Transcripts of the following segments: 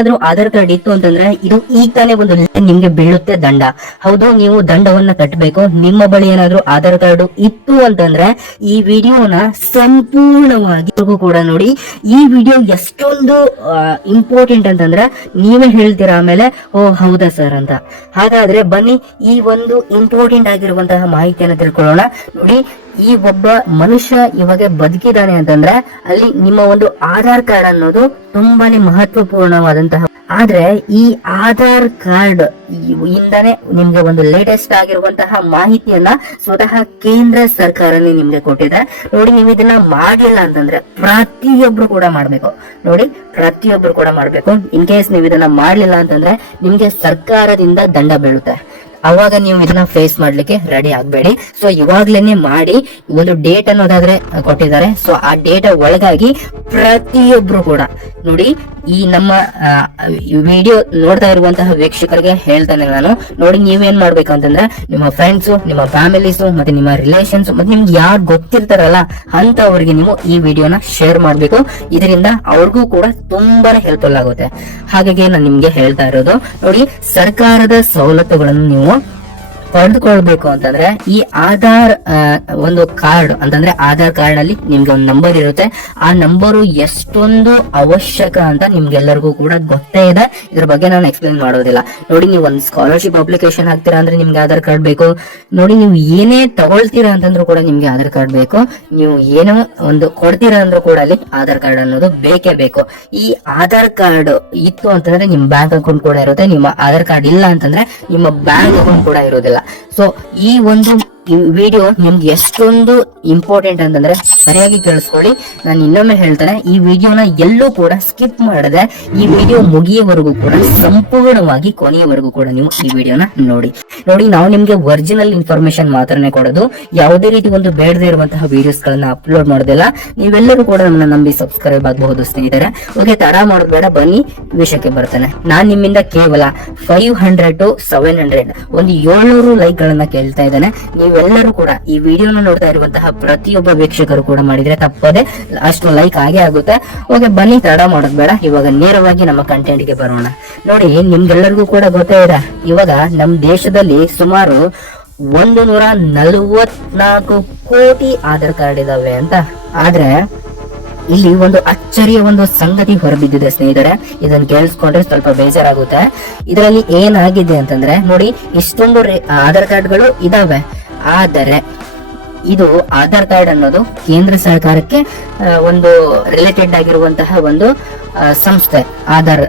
ಆದ್ರೂ ಆಧಾರ್ ಕಾರ್ಡ್ ಇತ್ತು ಅಂತಂದ್ರೆ ಇದು ಈಗ ತಾನೇ ಒಂದು ನಿಮ್ಗೆ ಬೀಳುತ್ತೆ ದಂಡ. ಹೌದು, ನೀವು ದಂಡವನ್ನ ಕಟ್ಟಬೇಕು ನಿಮ್ಮ ಬಳಿ ಏನಾದ್ರೂ ಆಧಾರ್ ಕಾರ್ಡ್ ಇತ್ತು ಅಂತಂದ್ರೆ ಈ ವಿಡಿಯೋನ ಸಂಪೂರ್ಣವಾಗಿ ಕೂಡ ನೋಡಿ. ಈ ವಿಡಿಯೋ ಎಷ್ಟೊಂದು ಇಂಪಾರ್ಟೆಂಟ್ ಅಂತಂದ್ರೆ ನೀವೇ ಹೇಳ್ತೀರಾ ಆಮೇಲೆ, ಓ, ಹೌದಾ ಸರ್ ಅಂತ. ಹಾಗಾದ್ರೆ ಬನ್ನಿ, ಈ ಒಂದು ಇಂಪಾರ್ಟೆಂಟ್ ಆಗಿರುವಂತಹ ಮಾಹಿತಿಯನ್ನು ತಿಳ್ಕೊಳ್ಳೋಣ. ನೋಡಿ ಈ ಒಬ್ಬ ಮನುಷ್ಯ ಇವಾಗ ಬದುಕಿದಾನೆ ಅಂತಂದ್ರೆ ಅಲ್ಲಿ ನಿಮ್ಮ ಒಂದು ಆಧಾರ್ ಕಾರ್ಡ್ ಅನ್ನೋದು ತುಂಬಾನೇ ಮಹತ್ವಪೂರ್ಣವಾದಂತಹ ಆದ್ರೆ ಈ ಆಧಾರ್ ಕಾರ್ಡ್ ಇಂದಾನೆ ನಿಮ್ಗೆ ಒಂದು ಲೇಟೆಸ್ಟ್ ಆಗಿರುವಂತಹ ಮಾಹಿತಿಯನ್ನ ಸ್ವತಃ ಕೇಂದ್ರ ಸರ್ಕಾರನೇ ನಿಮ್ಗೆ ಕೊಟ್ಟಿದೆ. ನೋಡಿ, ನೀವು ಇದನ್ನ ಮಾಡಿಲ್ಲ ಅಂತಂದ್ರೆ ಪ್ರತಿಯೊಬ್ರು ಕೂಡ ಮಾಡ್ಬೇಕು. ನೋಡಿ, ಪ್ರತಿಯೊಬ್ರು ಕೂಡ ಮಾಡ್ಬೇಕು. ಇನ್ ಕೇಸ್ ನೀವು ಇದನ್ನ ಮಾಡ್ಲಿಲ್ಲ ಅಂತಂದ್ರೆ ನಿಮ್ಗೆ ಸರ್ಕಾರದಿಂದ ದಂಡ ಬೀಳುತ್ತೆ. ಅವಾಗ ನೀವು ಇದನ್ನ ಫೇಸ್ ಮಾಡ್ಲಿಕ್ಕೆ ರೆಡಿ ಆಗ್ಬೇಡಿ. ಸೊ ಇವಾಗ್ಲೇನೆ ಮಾಡಿ, ಒಂದು ಡೇಟ್ ಅನ್ನೋದಾದ್ರೆ ಕೊಟ್ಟಿದ್ದಾರೆ. ಸೊ ಆ ಡೇಟ್ ಒಳಗಾಗಿ ಪ್ರತಿಯೊಬ್ರು ಕೂಡ ನೋಡಿ, ಈ ನಮ್ಮ ವಿಡಿಯೋ ನೋಡ್ತಾ ಇರುವಂತಹ ವೀಕ್ಷಕರಿಗೆ ಹೇಳ್ತಾನೆ ನಾನು. ನೋಡಿ, ನೀವೇನ್ ಮಾಡ್ಬೇಕು ಅಂತಂದ್ರೆ ನಿಮ್ಮ ಫ್ರೆಂಡ್ಸ್ ನಿಮ್ಮ ಫ್ಯಾಮಿಲೀಸ್ ಮತ್ತೆ ನಿಮ್ಮ ರಿಲೇಷನ್ಸ್ ಮತ್ತೆ ನಿಮ್ಗೆ ಯಾರು ಗೊತ್ತಿರ್ತಾರಲ್ಲ ಅಂತವ್ರಿಗೆ ನೀವು ಈ ವಿಡಿಯೋನ ಶೇರ್ ಮಾಡ್ಬೇಕು. ಇದರಿಂದ ಅವ್ರಿಗೂ ಕೂಡ ತುಂಬಾನೇ ಹೆಲ್ಪ್ಫುಲ್ ಆಗುತ್ತೆ. ಹಾಗಾಗಿ ನಾನು ನಿಮ್ಗೆ ಹೇಳ್ತಾ ಇರೋದು, ನೋಡಿ, ಸರ್ಕಾರದ ಸವಲತ್ತುಗಳನ್ನು ನೀವು ಪಡೆದುಕೊಳ್ಬೇಕು ಅಂತಂದ್ರೆ ಈ ಆಧಾರ್ ಒಂದು ಕಾರ್ಡ್ ಅಂತಂದ್ರೆ ಆಧಾರ್ ಕಾರ್ಡ್ ಅಲ್ಲಿ ನಿಮ್ಗೆ ಒಂದು ನಂಬರ್ ಇರುತ್ತೆ. ಆ ನಂಬರು ಎಷ್ಟೊಂದು ಅವಶ್ಯಕ ಅಂತ ನಿಮ್ಗೆಲ್ಲರಿಗೂ ಕೂಡ ಗೊತ್ತೇ ಇದೆ. ಇದ್ರ ಬಗ್ಗೆ ನಾನು ಎಕ್ಸ್ಪ್ಲೇನ್ ಮಾಡೋದಿಲ್ಲ. ನೋಡಿ, ನೀವು ಒಂದು ಸ್ಕಾಲರ್ಶಿಪ್ ಅಪ್ಲಿಕೇಶನ್ ಹಾಕ್ತೀರಾ ಅಂದ್ರೆ ನಿಮ್ಗೆ ಆಧಾರ್ ಕಾರ್ಡ್ ಬೇಕು. ನೋಡಿ, ನೀವು ಏನೇ ತಗೊಳ್ತೀರಾ ಅಂತಂದ್ರೂ ಕೂಡ ನಿಮ್ಗೆ ಆಧಾರ್ ಕಾರ್ಡ್ ಬೇಕು. ನೀವು ಏನೋ ಒಂದು ಕೊಡ್ತೀರಾ ಅಂದ್ರೂ ಕೂಡ ಅಲ್ಲಿ ಆಧಾರ್ ಕಾರ್ಡ್ ಅನ್ನೋದು ಬೇಕೇ ಬೇಕು. ಈ ಆಧಾರ್ ಕಾರ್ಡ್ ಇತ್ತು ಅಂತಂದ್ರೆ ನಿಮ್ ಬ್ಯಾಂಕ್ ಅಕೌಂಟ್ ಕೂಡ ಇರುತ್ತೆ. ನಿಮ್ಮ ಆಧಾರ್ ಕಾರ್ಡ್ ಇಲ್ಲ ಅಂತಂದ್ರೆ ನಿಮ್ಮ ಬ್ಯಾಂಕ್ ಅಕೌಂಟ್ ಕೂಡ ಇರೋದಿಲ್ಲ. ಸೊ ಈ ಒಂದು ವಿಡಿಯೋ ನಿಮ್ಗೆ ಎಷ್ಟೊಂದು ಇಂಪಾರ್ಟೆಂಟ್ ಅಂತಂದ್ರೆ ಸರಿಯಾಗಿ ಕೇಳಿಸ್ಕೊಳ್ಳಿ. ನಾನು ಇನ್ನೊಮ್ಮೆ ಹೇಳ್ತೇನೆ, ಈ ವಿಡಿಯೋನ ಎಲ್ಲೂ ಕೂಡ ಸ್ಕಿಪ್ ಮಾಡದೆ ಈ ವಿಡಿಯೋ ಮುಗಿಯವರೆಗೂ ಕೂಡ, ಸಂಪೂರ್ಣವಾಗಿ ಕೊನೆಯವರೆಗೂ ಕೂಡ ನೀವು ಈ ವಿಡಿಯೋನ ನೋಡಿ. ನೋಡಿ, ನಾವು ನಿಮ್ಗೆ ಒರಿಜಿನಲ್ ಇನ್ಫಾರ್ಮೇಶನ್ ಮಾತ್ರನೇ ಕೊಡೋದು. ಯಾವುದೇ ರೀತಿ ಒಂದು ಬೇಡದೇ ಇರುವಂತಹ ವಿಡಿಯೋಸ್ ಗಳನ್ನ ಅಪ್ಲೋಡ್ ಮಾಡೋದಿಲ್ಲ. ನೀವೆಲ್ಲರೂ ಕೂಡ ನಮ್ಮನ್ನ ನಂಬಿ ಸಬ್ಸ್ಕ್ರೈಬ್ ಆಗಬಹುದು, ಸ್ನೇಹಿತರೆ. ಓಕೆ ತರ ಮಾಡೋದು ಬನ್ನಿ, ವಿಷಯಕ್ಕೆ ಬರ್ತೇನೆ. ನಾನ್ ನಿಮ್ಮಿಂದ ಕೇವಲ five hundred to seven hundred ಒಂದು ಏಳ್ನೂರು ಲೈಕ್ ಗಳನ್ನ ಕೇಳ್ತಾ ಇದ್ದೇನೆ. ನೀವೆಲ್ಲರೂ ಕೂಡ ಈ ವಿಡಿಯೋನ ನೋಡ್ತಾ ಇರುವಂತಹ ಪ್ರತಿಯೊಬ್ಬ ವೀಕ್ಷಕರು ಕೂಡ ಮಾಡಿದ್ರೆ ತಪ್ಪದೆ ಅಷ್ಟು ಲೈಕ್ ಆಗೇ ಆಗುತ್ತೆ. ಓಕೆ ಬನ್ನಿ, ತಡ ಮಾಡೋದ್ ಬೇಡ. ಇವಾಗ ನೇರವಾಗಿ ನಮ್ಮ ಕಂಟೆಂಟ್ಗೆ ಬರೋಣ. ನೋಡಿ, ನಿಮ್ಗೆಲ್ಲರಿಗೂ ಕೂಡ ಗೊತ್ತೇ ಇದೆ. ಇವಾಗ ನಮ್ಮ ದೇಶದಲ್ಲಿ ಸುಮಾರು ಒಂದು ನೂರ ನಲವತ್ನಾಲ್ಕು ಕೋಟಿ ಆಧಾರ್ ಕಾರ್ಡ್ ಇದಾವೆ ಅಂತ. ಆದ್ರೆ ಇಲ್ಲಿ ಒಂದು ಅಚ್ಚರಿಯ ಒಂದು ಸಂಗತಿ ಹೊರಬಿದ್ದಿದೆ ಸ್ನೇಹಿತರೆ. ಇದನ್ನ ಕೇಳಿಸ್ಕೊಂಡ್ರೆ ಸ್ವಲ್ಪ ಬೇಜಾರಾಗುತ್ತೆ. ಇದರಲ್ಲಿ ಏನಾಗಿದೆ ಅಂತಂದ್ರೆ, ನೋಡಿ, ಇಷ್ಟೊಂದು ಆಧಾರ್ ಕಾರ್ಡ್ಗಳು ಇದಾವೆ. ಆದರೆ ಇದು ಆಧಾರ್ ಕಾರ್ಡ್ ಅನ್ನೋದು ಕೇಂದ್ರ ಸರ್ಕಾರಕ್ಕೆ ಒಂದು ರಿಲೇಟೆಡ್ ಆಗಿರುವಂತಹ ಒಂದು ಸಂಸ್ಥೆ, ಆಧಾರ್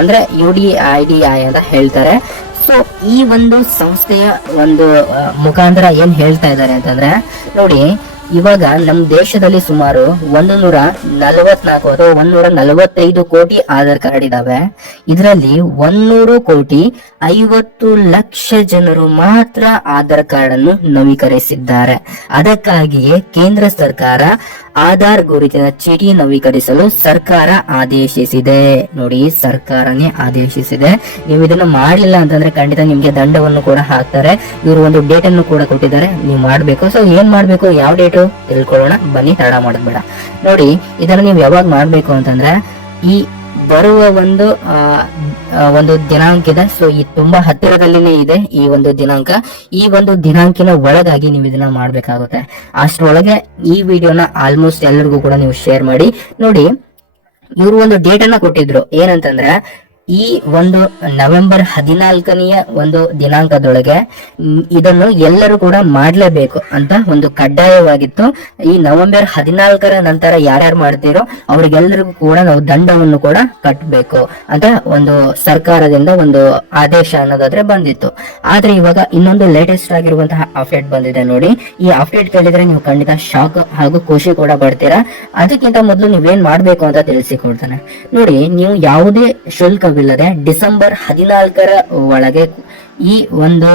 ಅಂದ್ರೆ U D I D I ಅಂತ ಹೇಳ್ತಾರೆ. ಸೊ ಈ ಒಂದು ಸಂಸ್ಥೆಯ ಒಂದು ಮುಖಾಂತರ ಏನ್ ಹೇಳ್ತಾ ಇದ್ದಾರೆ ಅಂತಂದ್ರೆ, ನೋಡಿ ಇವಾಗ ನಮ್ಮ ದೇಶದಲ್ಲಿ ಸುಮಾರು ಒಂದು ನೂರ ನಲವತ್ನಾಲ್ಕು ಅಥವಾ ಒಂದೂರ ನಲವತ್ತೈದು ಕೋಟಿ ಆಧಾರ್ ಕಾರ್ಡ್ ಇದಾವೆ. ಇದರಲ್ಲಿ ಒಂದೂರು ಕೋಟಿ ಐವತ್ತು ಲಕ್ಷ ಜನರು ಮಾತ್ರ ಆಧಾರ್ ಕಾರ್ಡ್ ಅನ್ನು ನವೀಕರಿಸಿದ್ದಾರೆ. ಅದಕ್ಕಾಗಿಯೇ ಕೇಂದ್ರ ಸರ್ಕಾರ ಆಧಾರ್ ಗುರುತಿನ ಚೀಟಿ ನವೀಕರಿಸಲು ಸರ್ಕಾರ ಆದೇಶಿಸಿದೆ. ನೋಡಿ, ಸರ್ಕಾರನೇ ಆದೇಶಿಸಿದೆ. ನೀವು ಇದನ್ನ ಮಾಡಲಿಲ್ಲ ಅಂತಂದ್ರೆ ಖಂಡಿತ ನಿಮ್ಗೆ ದಂಡವನ್ನು ಕೂಡ ಹಾಕ್ತಾರೆ. ಇವರು ಒಂದು ಡೇಟ್ ಕೂಡ ಕೊಟ್ಟಿದ್ದಾರೆ. ನೀವು ಮಾಡ್ಬೇಕು. ಸೊ ಏನ್ ಮಾಡ್ಬೇಕು? ಯಾವ ಡೇಟು ತಿಳ್ಕೊಳ್ಳೋಣ. ಬನ್ನಿ ತಡ ಮಾಡೋದ್ಬೇಡ ನೋಡಿ, ಇದನ್ನ ನೀವು ಯಾವಾಗ ಮಾಡಬೇಕು ಅಂತಂದ್ರೆ, ಈ ಬರುವ ಒಂದು ಒಂದು ದಿನಾಂಕ ಇದೆ ಸೊ, ಈ ತುಂಬಾ ಹತ್ತಿರದಲ್ಲಿನೇ ಇದೆ ಈ ಒಂದು ದಿನಾಂಕ. ಈ ಒಂದು ದಿನಾಂಕಿನ ಒಳಗಾಗಿ ನೀವು ಇದನ್ನ ಮಾಡ್ಬೇಕಾಗುತ್ತೆ. ಅಷ್ಟರೊಳಗೆ ಈ ವಿಡಿಯೋನ ಆಲ್ಮೋಸ್ಟ್ ಎಲ್ಲರಿಗೂ ಕೂಡ ನೀವು ಶೇರ್ ಮಾಡಿ. ನೋಡಿ, ಇವರು ಒಂದು ಡೇಟ್ ಅನ್ನ ಕೊಟ್ಟಿದ್ರು. ಏನಂತಂದ್ರೆ ಈ ಒಂದು ನವೆಂಬರ್ ಹದಿನಾಲ್ಕನೆಯ ಒಂದು ದಿನಾಂಕದೊಳಗೆ ಇದನ್ನು ಎಲ್ಲರೂ ಕೂಡ ಮಾಡಲೇಬೇಕು ಅಂತ ಒಂದು ಕಡ್ಡಾಯವಾಗಿತ್ತು. ಈ ನವೆಂಬರ್ ಹದಿನಾಲ್ಕರ ನಂತರ ಯಾರ್ಯಾರು ಮಾಡ್ತೀರೋ ಅವ್ರಿಗೆಲ್ಲರಿಗೂ ಕೂಡ ನಾವು ದಂಡವನ್ನು ಕೂಡ ಕಟ್ಟಬೇಕು ಅಂತ ಒಂದು ಸರ್ಕಾರದಿಂದ ಒಂದು ಆದೇಶ ಅನ್ನೋದಾದ್ರೆ ಬಂದಿತ್ತು. ಆದ್ರೆ ಇವಾಗ ಇನ್ನೊಂದು ಲೇಟೆಸ್ಟ್ ಆಗಿರುವಂತಹ ಅಪ್ಡೇಟ್ ಬಂದಿದೆ ನೋಡಿ. ಈ ಅಪ್ಡೇಟ್ ಕೇಳಿದ್ರೆ ನೀವು ಖಂಡಿತ ಶಾಕ್ ಹಾಗೂ ಖುಷಿ ಕೂಡ ಪಡ್ತೀರಾ. ಅದಕ್ಕಿಂತ ಮೊದಲು ನೀವೇನ್ ಮಾಡ್ಬೇಕು ಅಂತ ತಿಳಿಸಿಕೊಡ್ತಾನೆ ನೋಡಿ, ನೀವು ಯಾವುದೇ ಶುಲ್ಕವಿಲ್ಲದೆ ಡಿಸೆಂಬರ್ ಹದಿನಾಲ್ಕರ ಒಳಗೆ ಈ ಒಂದು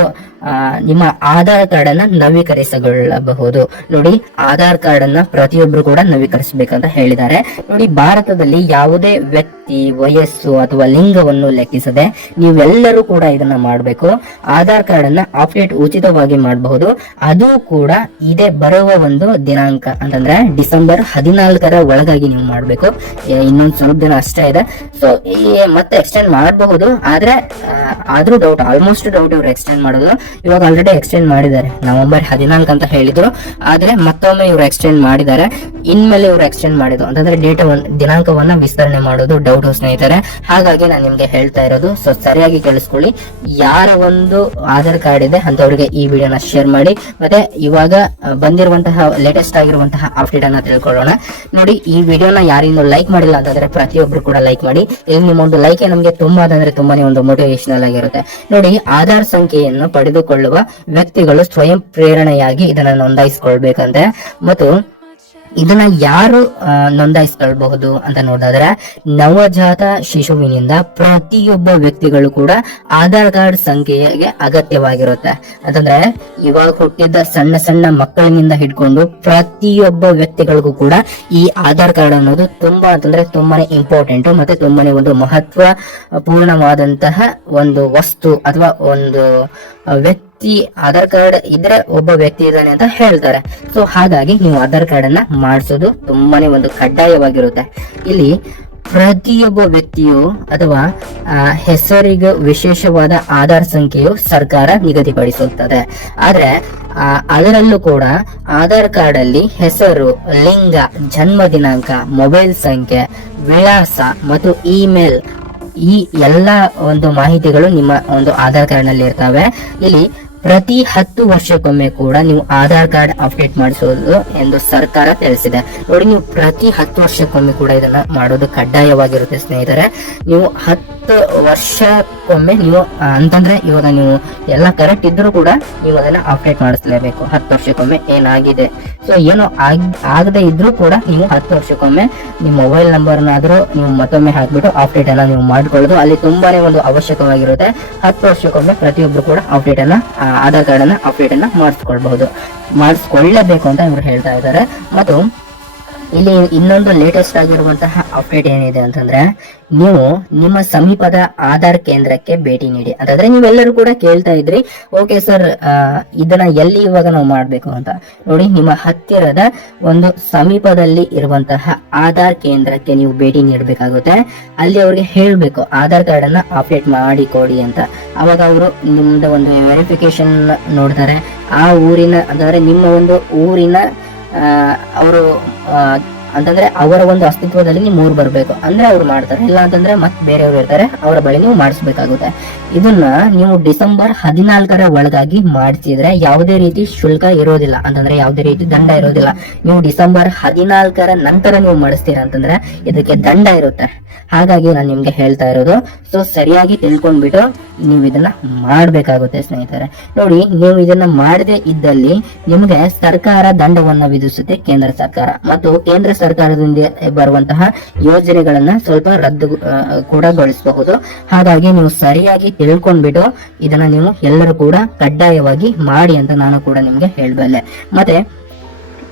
ನಿಮ್ಮ ಆಧಾರ್ ಕಾರ್ಡ್ ಅನ್ನ ನವೀಕರಿಸಿಕೊಳ್ಳಬಹುದು. ನೋಡಿ, ಆಧಾರ್ ಕಾರ್ಡ್ ಅನ್ನ ಪ್ರತಿಯೊಬ್ರು ಕೂಡ ನವೀಕರಿಸಬೇಕಂತ ಹೇಳಿದ್ದಾರೆ. ನೋಡಿ, ಭಾರತದಲ್ಲಿ ಯಾವುದೇ ವ್ಯಕ್ತಿ, ವಯಸ್ಸು ಅಥವಾ ಲಿಂಗವನ್ನು ಲೆಕ್ಕಿಸದೆ ನೀವೆಲ್ಲರೂ ಕೂಡ ಇದನ್ನ ಮಾಡಬೇಕು. ಆಧಾರ್ ಕಾರ್ಡ್ ಅನ್ನ ಅಪ್ಡೇಟ್ ಉಚಿತವಾಗಿ ಮಾಡಬಹುದು. ಅದು ಕೂಡ ಇದೇ ಬರುವ ಒಂದು ದಿನಾಂಕ. ಅಂತಂದ್ರೆ ಡಿಸೆಂಬರ್ ಹದಿನಾಲ್ಕರ ಒಳಗಾಗಿ ನೀವು ಮಾಡಬೇಕು. ಇನ್ನೊಂದು ಸ್ವಲ್ಪ ದಿನ ಅಷ್ಟೇ ಇದೆ. ಸೊ ಮತ್ತೆ ಎಕ್ಸ್ಟೆಂಡ್ ಮಾಡಬಹುದು. ಆದ್ರೆ ಆದ್ರೂ ಡೌಟ್ ಆಲ್ಮೋಸ್ಟ್ ಡೌಟ್ ಇವ್ರು ಎಕ್ಸ್ಟೆಂಡ್ ಮಾಡೋದು. ಇವಾಗ ಆಲ್ರೆಡಿ ಎಕ್ಸ್ಟೆಂಡ್ ಮಾಡಿದ್ದಾರೆ. ನವೆಂಬರ್ ಹದಿನಾಲ್ಕು ಅಂತ ಹೇಳಿದ್ರು. ಆದ್ರೆ ಮತ್ತೊಮ್ಮೆ ಇವ್ರು ಎಕ್ಸ್ಟೆಂಡ್ ಮಾಡಿದ್ದಾರೆ. ಇನ್ಮೇಲೆ ಇವ್ರು ಎಕ್ಸ್ಟೆಂಡ್ ಮಾಡಿದ್ರು ಅಂತಂದ್ರೆ ಡೇಟ್ ದಿನಾಂಕವನ್ನ ವಿಸ್ತರಣೆ ಮಾಡೋದು ಡೌಟ್ ಸ್ನೇಹಿತರೆ. ಹಾಗಾಗಿ ನಾನು ನಿಮ್ಗೆ ಹೇಳ್ತಾ ಇರೋದು ಸೊ ಸರಿಯಾಗಿ ಕೇಳಿಸ್ಕೊಳ್ಳಿ. ಯಾರ ಒಂದು ಆಧಾರ್ ಕಾರ್ಡ್ ಇದೆ ಅಂತವರಿಗೆ ಈ ವಿಡಿಯೋನ ಶೇರ್ ಮಾಡಿ. ಮತ್ತೆ ಇವಾಗ ಆ, ಬಂದಿರುವಂತಹ ಲೇಟೆಸ್ಟ್ ಆಗಿರುವಂತಹ ಅಪ್ಡೇಟ್ ಅನ್ನ ತಿಳ್ಕೊಳ್ಳೋಣ. ನೋಡಿ ಈ ವಿಡಿಯೋನ ಯಾರಿಂದ ಲೈಕ್ ಮಾಡಿಲ್ಲ ಅಂತಂದ್ರೆ ಪ್ರತಿಯೊಬ್ರು ಕೂಡ ಲೈಕ್ ಮಾಡಿ. ಇಲ್ಲಿ ನಿಮ್ಮ ಒಂದು ಲೈಕ್ ನಮಗೆ ತುಂಬಾ ಅಂದ್ರೆ ತುಂಬಾನೇ ಒಂದು ಮೋಟಿವೇಶನಲ್ ಆಗಿರುತ್ತೆ. ನೋಡಿ ಆಧಾರ್ ಸಂಖ್ಯೆಯನ್ನು ಪಡೆದುಕೊಳ್ಳುವ ವ್ಯಕ್ತಿಗಳು ಸ್ವಯಂ ಪ್ರೇರಣೆಯಾಗಿ ಇದನ್ನು ನೋಂದಾಯಿಸಿಕೊಳ್ಬೇಕಂತೆ ಮತ್ತು ಇದನ್ನ ಯಾರು ಆ, ನೋಂದಾಯಿಸ್ಕೊಳ್ಬಹುದು ಅಂತ ನೋಡಿದ್ರೆ ನವಜಾತ ಶಿಶುವಿನಿಂದ ಪ್ರತಿಯೊಬ್ಬ ವ್ಯಕ್ತಿಗಳು ಕೂಡ ಆಧಾರ್ ಕಾರ್ಡ್ ಸಂಖ್ಯೆಗೆ ಅಗತ್ಯವಾಗಿರುತ್ತೆ. ಅಂತಂದ್ರೆ ಇವಾಗ ಹುಟ್ಟಿದ ಸಣ್ಣ ಸಣ್ಣ ಮಕ್ಕಳಿನಿಂದ ಹಿಡ್ಕೊಂಡು ಪ್ರತಿಯೊಬ್ಬ ವ್ಯಕ್ತಿಗಳಿಗೂ ಕೂಡ ಈ ಆಧಾರ್ ಕಾರ್ಡ್ ಅನ್ನೋದು ತುಂಬಾ ಅಂತಂದ್ರೆ ತುಂಬಾನೇ ಇಂಪಾರ್ಟೆಂಟ್ ಮತ್ತೆ ತುಂಬಾನೇ ಒಂದು ಮಹತ್ವ ಪೂರ್ಣವಾದಂತಹ ಒಂದು ವಸ್ತು ಅಥವಾ ಒಂದು ಆ, ವ್ಯಕ್ತಿ ಆಧಾರ್ ಕಾರ್ಡ್ ಇದ್ರೆ ಒಬ್ಬ ವ್ಯಕ್ತಿ ಇದ್ದಾನೆ ಅಂತ ಹೇಳ್ತಾರೆ. ಸೊ ಹಾಗಾಗಿ ನೀವು ಆಧಾರ್ ಕಾರ್ಡ್ ಅನ್ನ ಮಾಡಿಸೋದು ತುಂಬಾನೇ ಒಂದು ಕಡ್ಡಾಯವಾಗಿರುತ್ತೆ. ಇಲ್ಲಿ ಪ್ರತಿಯೊಬ್ಬ ವ್ಯಕ್ತಿಯು ಅಥವಾ ಹೆಸರಿಗೆ ವಿಶೇಷವಾದ ಆಧಾರ್ ಸಂಖ್ಯೆಯು ಸರ್ಕಾರ ನಿಗದಿಪಡಿಸುತ್ತದೆ. ಆದ್ರೆ ಅದರಲ್ಲೂ ಕೂಡ ಆಧಾರ್ ಕಾರ್ಡ್ ಅಲ್ಲಿ ಹೆಸರು, ಲಿಂಗ, ಜನ್ಮ ದಿನಾಂಕ, ಮೊಬೈಲ್ ಸಂಖ್ಯೆ, ವಿಳಾಸ ಮತ್ತು ಇಮೇಲ್ ಈ ಎಲ್ಲ ಒಂದು ಮಾಹಿತಿಗಳು ನಿಮ್ಮ ಒಂದು ಆಧಾರ್ ಕಾರ್ಡ್ನಲ್ಲಿ ಇರ್ತವೆ. ಇಲ್ಲಿ ಪ್ರತಿ ಹತ್ತು ವರ್ಷಕ್ಕೊಮ್ಮೆ ಕೂಡ ನೀವು ಆಧಾರ್ ಕಾರ್ಡ್ ಅಪ್ಡೇಟ್ ಮಾಡಿಸೋದು ಎಂದು ಸರ್ಕಾರ ತಿಳಿಸಿದೆ. ನೋಡಿ, ನೀವು ಪ್ರತಿ ಹತ್ತು ವರ್ಷಕ್ಕೊಮ್ಮೆ ಕೂಡ ಇದನ್ನ ಮಾಡೋದು ಕಡ್ಡಾಯವಾಗಿರುತ್ತೆ ಸ್ನೇಹಿತರೆ. ನೀವು ಹತ್ತು ವರ್ಷಕ್ಕೊಮ್ಮೆ ನೀವು ಅಂತಂದ್ರೆ ಇವಾಗ ನೀವು ಎಲ್ಲ ಕರೆಕ್ಟ್ ಇದ್ರೂ ಕೂಡ ನೀವು ಅದನ್ನ ಅಪ್ಡೇಟ್ ಮಾಡಿಸ್ಲೇಬೇಕು. ಹತ್ತು ವರ್ಷಕ್ಕೊಮ್ಮೆ ಏನಾಗಿದೆ? ಸೊ ಏನೋ ಆಗ್, ಆಗದೆ ಇದ್ರೂ ಕೂಡ ನೀವು ಹತ್ತು ವರ್ಷಕ್ಕೊಮ್ಮೆ ನಿಮ್ಮ ಮೊಬೈಲ್ ನಂಬರ್ನಾದ್ರೂ ನೀವು ಮತ್ತೊಮ್ಮೆ ಹಾಕ್ಬಿಟ್ಟು ಅಪ್ಡೇಟ್ ಅನ್ನ ನೀವು ಮಾಡ್ಕೊಳ್ಳೋದು. ಅಲ್ಲಿ ತುಂಬಾನೇ ಒಂದು ಅವಶ್ಯಕವಾಗಿರುತ್ತೆ. ಹತ್ತು ವರ್ಷಕ್ಕೊಮ್ಮೆ ಪ್ರತಿಯೊಬ್ರು ಕೂಡ ಅಪ್ಡೇಟ್ ಅನ್ನ ಆಧಾರ್ ಕಾರ್ಡ್ ಅನ್ನ ಅಪ್ಡೇಟ್ ಅನ್ನ ಮಾಡಿಸ್ಕೊಳ್ಬಹುದು. ಮಾಡಿಸ್ಕೊಳ್ಳೇಬೇಕು ಅಂತ ಇವರು ಹೇಳ್ತಾ ಇದ್ದಾರೆ. ಮತ್ತು ಇಲ್ಲಿ ಇನ್ನೊಂದು ಲೇಟೆಸ್ಟ್ ಆಗಿರುವಂತಹ ಅಪ್ಡೇಟ್ ಏನಿದೆ ಅಂತಂದ್ರೆ, ನೀವು ನಿಮ್ಮ ಸಮೀಪದ ಆಧಾರ್ ಕೇಂದ್ರಕ್ಕೆ ಭೇಟಿ ನೀಡಿ. ಅಂತಂದ್ರೆ ನೀವೆಲ್ಲರೂ ಕೂಡ ಕೇಳ್ತಾ ಇದ್ರಿ ಓಕೆ ಸರ್ ಇದನ್ನ ಎಲ್ಲಿ ಇವಾಗ ನಾವು ಮಾಡ್ಬೇಕು ಅಂತ. ನೋಡಿ, ನಿಮ್ಮ ಹತ್ತಿರದ ಒಂದು ಸಮೀಪದಲ್ಲಿ ಇರುವಂತಹ ಆಧಾರ್ ಕೇಂದ್ರಕ್ಕೆ ನೀವು ಭೇಟಿ ನೀಡಬೇಕಾಗುತ್ತೆ. ಅಲ್ಲಿ ಅವ್ರಿಗೆ ಹೇಳ್ಬೇಕು, ಆಧಾರ್ ಕಾರ್ಡ್ ಅನ್ನ ಅಪ್ಡೇಟ್ ಮಾಡಿ ಕೊಡಿ ಅಂತ. ಅವಾಗ ಅವರು ನಿಮ್ದು ಒಂದು ವೆರಿಫಿಕೇಶನ್ ನೋಡ್ತಾರೆ. ಆ ಊರಿನ ಅಂತಂದ್ರೆ ನಿಮ್ಮ ಒಂದು ಊರಿನ ಅವರು ಅಂತಂದ್ರೆ ಅವರ ಒಂದು ಅಸ್ತಿತ್ವದಲ್ಲಿ ನೀವು ಮೂರು ಬರಬೇಕು. ಅಂದ್ರೆ ಅವ್ರು ಮಾಡ್ತಾರೆ. ಇಲ್ಲ ಅಂತಂದ್ರೆ ಮತ್ತೆ ಬೇರೆಯವರು ಇರ್ತಾರೆ. ಅವರ ಬಳಿ ನೀವು ಮಾಡಿಸ್ಬೇಕಾಗುತ್ತೆ. ಇದನ್ನ ನೀವು ಡಿಸೆಂಬರ್ ಹದಿನಾಲ್ಕರ ಒಳಗಾಗಿ ಮಾಡಿಸಿದ್ರೆ ಯಾವುದೇ ರೀತಿ ಶುಲ್ಕ ಇರೋದಿಲ್ಲ. ಅಂತಂದ್ರೆ ಯಾವುದೇ ರೀತಿ ದಂಡ ಇರೋದಿಲ್ಲ. ನೀವು ಡಿಸೆಂಬರ್ ಹದಿನಾಲ್ಕರ ನಂತರ ನೀವು ಮಾಡಿಸ್ತೀರಾ ಅಂತಂದ್ರೆ ಇದಕ್ಕೆ ದಂಡ ಇರುತ್ತೆ. ಹಾಗಾಗಿ ನಾನು ನಿಮ್ಗೆ ಹೇಳ್ತಾ ಇರೋದು ಸೊ ಸರಿಯಾಗಿ ತಿಳ್ಕೊಂಡ್ಬಿಟ್ಟು ನೀವು ಇದನ್ನ ಮಾಡ್ಬೇಕಾಗುತ್ತೆ ಸ್ನೇಹಿತರೆ. ನೋಡಿ, ನೀವು ಇದನ್ನ ಮಾಡದೇ ಇದ್ದಲ್ಲಿ ನಿಮ್ಗೆ ಸರ್ಕಾರ ದಂಡವನ್ನ ವಿಧಿಸುತ್ತೆ ಕೇಂದ್ರ ಸರ್ಕಾರ. ಮತ್ತು ಕೇಂದ್ರ ಸರ್ಕಾರದಿಂದ ಬರುವಂತಹ ಯೋಜನೆಗಳನ್ನ ಸ್ವಲ್ಪ ರದ್ದು ಕೂಡ ಗೊಳಿಸಬಹುದು. ಹಾಗಾಗಿ ನೀವು ಸರಿಯಾಗಿ ತಿಳ್ಕೊಂಡ್ಬಿಟ್ಟು ಇದನ್ನ ನೀವು ಎಲ್ಲರೂ ಕೂಡ ಕಡ್ಡಾಯವಾಗಿ ಮಾಡಿ ಅಂತ ನಾನು ಕೂಡ ನಿಮ್ಗೆ ಹೇಳಬಲ್ಲೆ. ಮತ್ತೆ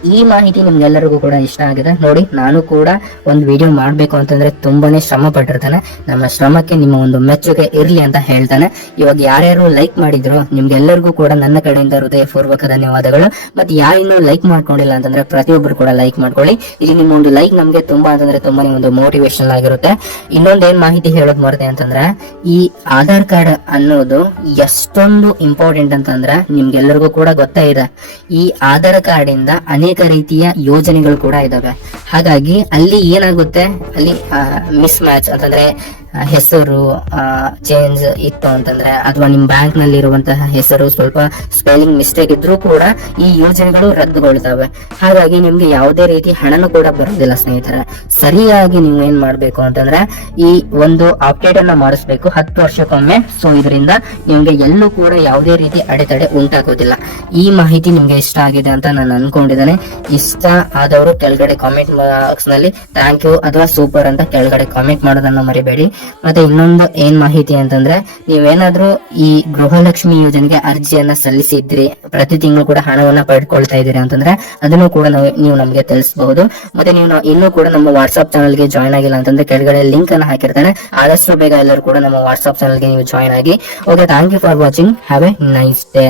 ಈ ಮಾಹಿತಿ ನಿಮ್ಗೆಲ್ಲರಿಗೂ ಕೂಡ ಇಷ್ಟ ಆಗಿದೆ. ನೋಡಿ, ನಾನು ಕೂಡ ಒಂದು ವಿಡಿಯೋ ಮಾಡಬೇಕು ಅಂತಂದ್ರೆ ತುಂಬಾನೇ ಶ್ರಮ ಪಟ್ಟಿರ್ತಾನೆ ನಮ್ಮ ಶ್ರಮಕ್ಕೆ ನಿಮ್ಮ ಒಂದು ಮೆಚ್ಚುಗೆ ಇರ್ಲಿ ಅಂತ ಹೇಳ್ತಾನೆ. ಇವಾಗ ಯಾರ್ಯಾರು ಲೈಕ್ ಮಾಡಿದ್ರು, ನಿಮ್ಗೆಲ್ಲರಿಗೂ ಕೂಡ ನನ್ನ ಕಡೆಯಿಂದ ಹೃದಯಪೂರ್ವಕ ಧನ್ಯವಾದಗಳು. ಮತ್ತೆ ಯಾರಿನ್ನೂ ಲೈಕ್ ಮಾಡ್ಕೊಂಡಿಲ್ಲ ಅಂತಂದ್ರೆ ಪ್ರತಿಯೊಬ್ಬರು ಕೂಡ ಲೈಕ್ ಮಾಡ್ಕೊಳ್ಳಿ. ಇಲ್ಲಿ ನಿಮ್ಮ ಒಂದು ಲೈಕ್ ನಮ್ಗೆ ತುಂಬಾ ಅಂತಂದ್ರೆ ತುಂಬಾನೇ ಒಂದು ಮೋಟಿವೇಶನ್ ಆಗಿರುತ್ತೆ. ಇನ್ನೊಂದ್ ಏನ್ ಮಾಹಿತಿ ಹೇಳೋದ್ ಮರದೆ ಅಂತಂದ್ರೆ, ಈ ಆಧಾರ್ ಕಾರ್ಡ್ ಅನ್ನೋದು ಎಷ್ಟೊಂದು ಇಂಪಾರ್ಟೆಂಟ್ ಅಂತಂದ್ರೆ ನಿಮ್ಗೆಲ್ಲರಿಗೂ ಕೂಡ ಗೊತ್ತೇ ಇದೆ. ಈ ಆಧಾರ್ ಕಾರ್ಡ್ ಇಂದ ಅನೇಕ ರೀತಿಯ ಯೋಜನೆಗಳು ಕೂಡ ಇದಾವೆ. ಹಾಗಾಗಿ ಅಲ್ಲಿ ಏನಾಗುತ್ತೆ? ಅಲ್ಲಿ ಮಿಸ್ ಮ್ಯಾಚ್ ಅಂತಂದ್ರೆ ಹೆಸರು ಚೇಂಜ್ ಇತ್ತು ಅಂತಂದ್ರೆ ಅಥವಾ ನಿಮ್ ಬ್ಯಾಂಕ್ನಲ್ಲಿ ಇರುವಂತಹ ಹೆಸರು ಸ್ವಲ್ಪ ಸ್ಪೆಲ್ಲಿಂಗ್ ಮಿಸ್ಟೇಕ್ ಇದ್ರೂ ಕೂಡ ಈ ಯೋಜನೆಗಳು ರದ್ದುಗೊಳ್ತವೆ. ಹಾಗಾಗಿ ನಿಮ್ಗೆ ಯಾವುದೇ ರೀತಿ ಹಣನೂ ಕೂಡ ಬರೋದಿಲ್ಲ ಸ್ನೇಹಿತರೆ. ಸರಿಯಾಗಿ ನೀವು ಏನ್ ಮಾಡ್ಬೇಕು ಅಂತಂದ್ರೆ ಈ ಒಂದು ಅಪ್ಡೇಟ್ ಅನ್ನ ಮಾಡಿಸ್ಬೇಕು. ಹತ್ತು ವರ್ಷಕ್ಕೊಮ್ಮೆ. ಸೊ ಇದರಿಂದ ನಿಮ್ಗೆ ಎಲ್ಲೂ ಕೂಡ ಯಾವುದೇ ರೀತಿ ಅಡೆತಡೆ ಉಂಟಾಗೋದಿಲ್ಲ. ಈ ಮಾಹಿತಿ ನಿಮ್ಗೆ ಇಷ್ಟ ಆಗಿದೆ ಅಂತ ನಾನು ಅನ್ಕೊಂಡಿದ್ದೇನೆ. ಇಷ್ಟ ಆದವರು ಕೆಳಗಡೆ ಕಾಮೆಂಟ್ ಬಾಕ್ಸ್ನಲ್ಲಿ ಥ್ಯಾಂಕ್ ಯು ಅಥವಾ ಸೂಪರ್ ಅಂತ ಕೆಳಗಡೆ ಕಾಮೆಂಟ್ ಮಾಡೋದನ್ನ ಮರಿಬೇಡಿ. ಮತ್ತೆ ಇನ್ನೊಂದು ಏನ್ ಮಾಹಿತಿ ಅಂತಂದ್ರೆ, ನೀವೇನಾದ್ರೂ ಈ ಗೃಹಲಕ್ಷ್ಮಿ ಯೋಜನೆಗೆ ಅರ್ಜಿಯನ್ನ ಸಲ್ಲಿಸಿದ್ರಿ, ಪ್ರತಿ ತಿಂಗಳು ಕೂಡ ಹಣವನ್ನ ಪಡ್ಕೊಳ್ತಾ ಇದ್ದೀರಿ ಅಂತಂದ್ರೆ, ಅದನ್ನು ಕೂಡ ನಾವು ನಮಗೆ ತಿಳಿಸಬಹುದು ಮತ್ತೆ ನೀವು ನಾವು ಇನ್ನೂ ಕೂಡ ನಮ್ಮ ವಾಟ್ಸ್ಆಪ್ ಚಾನಲ್ಗೆ ಜಾಯ್ನ್ ಆಗಿಲ್ಲ ಅಂತಂದ್ರೆ, ಕೆಳಗಡೆ ಲಿಂಕ್ ಅನ್ನ ಹಾಕಿರ್ತಾನೆ. ಆದಷ್ಟು ಬೇಗ ಎಲ್ಲರೂ ಕೂಡ ನಮ್ಮ ವಾಟ್ಸ್ಆಪ್ ಚಾನಲ್ಗೆ ನೀವು ಜಾಯ್ನ್ ಆಗಿ. Okay thank you for watching have a nice day